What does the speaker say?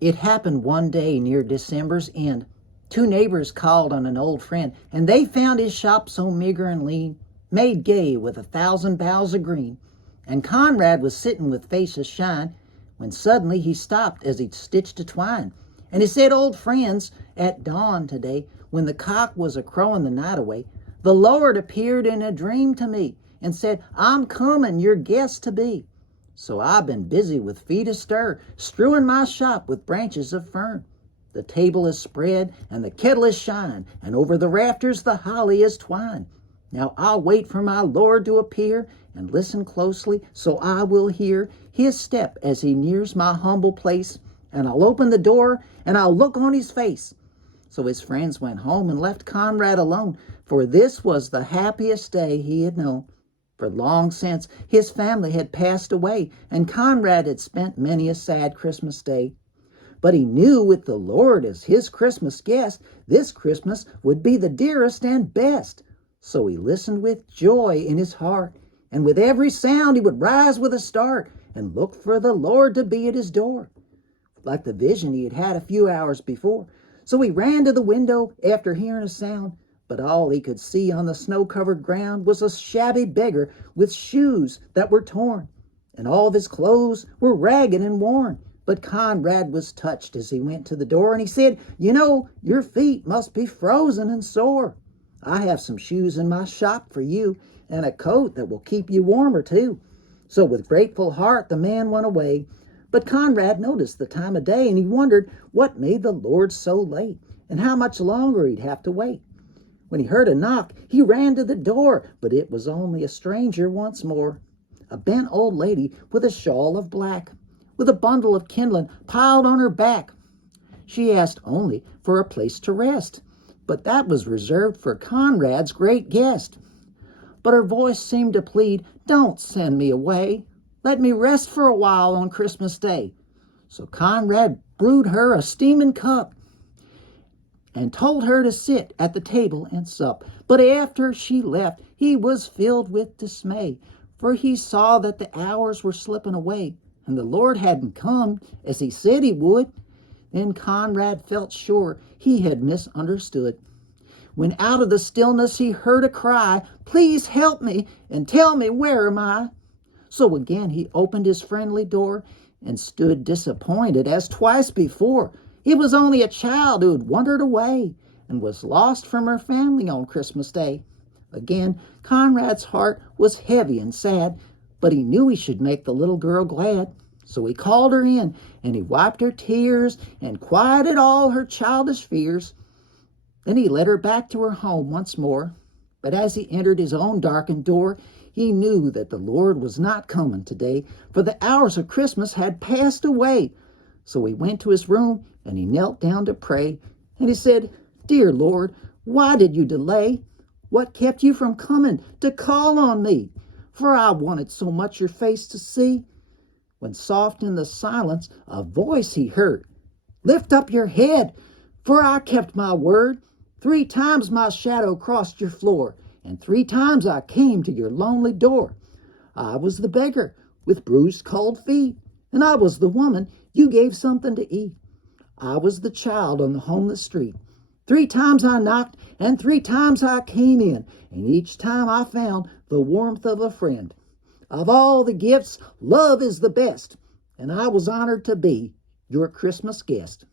It happened one day near December's end. Two neighbors called on an old friend, and they found his shop so meager and lean, made gay with 1,000 boughs of green. And Conrad was sitting with face ashine, when suddenly he stopped as he'd stitched a twine. And he said, "Old friends, at dawn today, when the cock was a-crowing the night away, the Lord appeared in a dream to me, and said, 'I'm comin' your guest to be.' So I've been busy with feet astir, strewing my shop with branches of fern. The table is spread, and the kettle is shine, and over the rafters the holly is twined. Now I'll wait for my Lord to appear, and listen closely, so I will hear his step as he nears my humble place, and I'll open the door, and I'll look on his face." So his friends went home and left Conrad alone, for this was the happiest day he had known. For long since his family had passed away, and Conrad had spent many a sad Christmas day. But he knew with the Lord as his Christmas guest, this Christmas would be the dearest and best. So he listened with joy in his heart, and with every sound he would rise with a start, and look for the Lord to be at his door, like the vision he had had a few hours before. So he ran to the window after hearing a sound, but all he could see on the snow-covered ground was a shabby beggar with shoes that were torn, and all of his clothes were ragged and worn. But Conrad was touched as he went to the door, and he said, "You know, your feet must be frozen and sore. I have some shoes in my shop for you, and a coat that will keep you warmer too." So with grateful heart the man went away. But Conrad noticed the time of day, and he wondered what made the Lord so late, and how much longer he'd have to wait. When he heard a knock, he ran to the door, but it was only a stranger once more. A bent old lady with a shawl of black, with a bundle of kindling piled on her back. She asked only for a place to rest, but that was reserved for Conrad's great guest. But her voice seemed to plead, "Don't send me away. Let me rest for a while on Christmas Day." So Conrad brewed her a steaming cup, and told her to sit at the table and sup. But after she left, he was filled with dismay, for he saw that the hours were slipping away, and the Lord hadn't come as he said he would. Then Conrad felt sure he had misunderstood, when out of the stillness he heard a cry, "Please help me and tell me where am I?" So again he opened his friendly door, and stood disappointed as twice before. It was only a child who had wandered away, and was lost from her family on Christmas Day. Again Conrad's heart was heavy and sad, but he knew he should make the little girl glad. So he called her in, and he wiped her tears, and quieted all her childish fears. Then he led her back to her home once more. But as he entered his own darkened door, he knew that the Lord was not coming today, for the hours of Christmas had passed away. So he went to his room, and he knelt down to pray, and he said, "Dear Lord, why did you delay? What kept you from coming to call on me? For I wanted so much your face to see." When soft in the silence a voice he heard, "Lift up your head, for I kept my word. 3 times my shadow crossed your floor, and 3 times I came to your lonely door. I was the beggar with bruised cold feet, and I was the woman you gave something to eat. I was the child on the homeless street. 3 times I knocked, and 3 times I came in, and each time I found the warmth of a friend. Of all the gifts, love is the best, and I was honored to be your Christmas guest."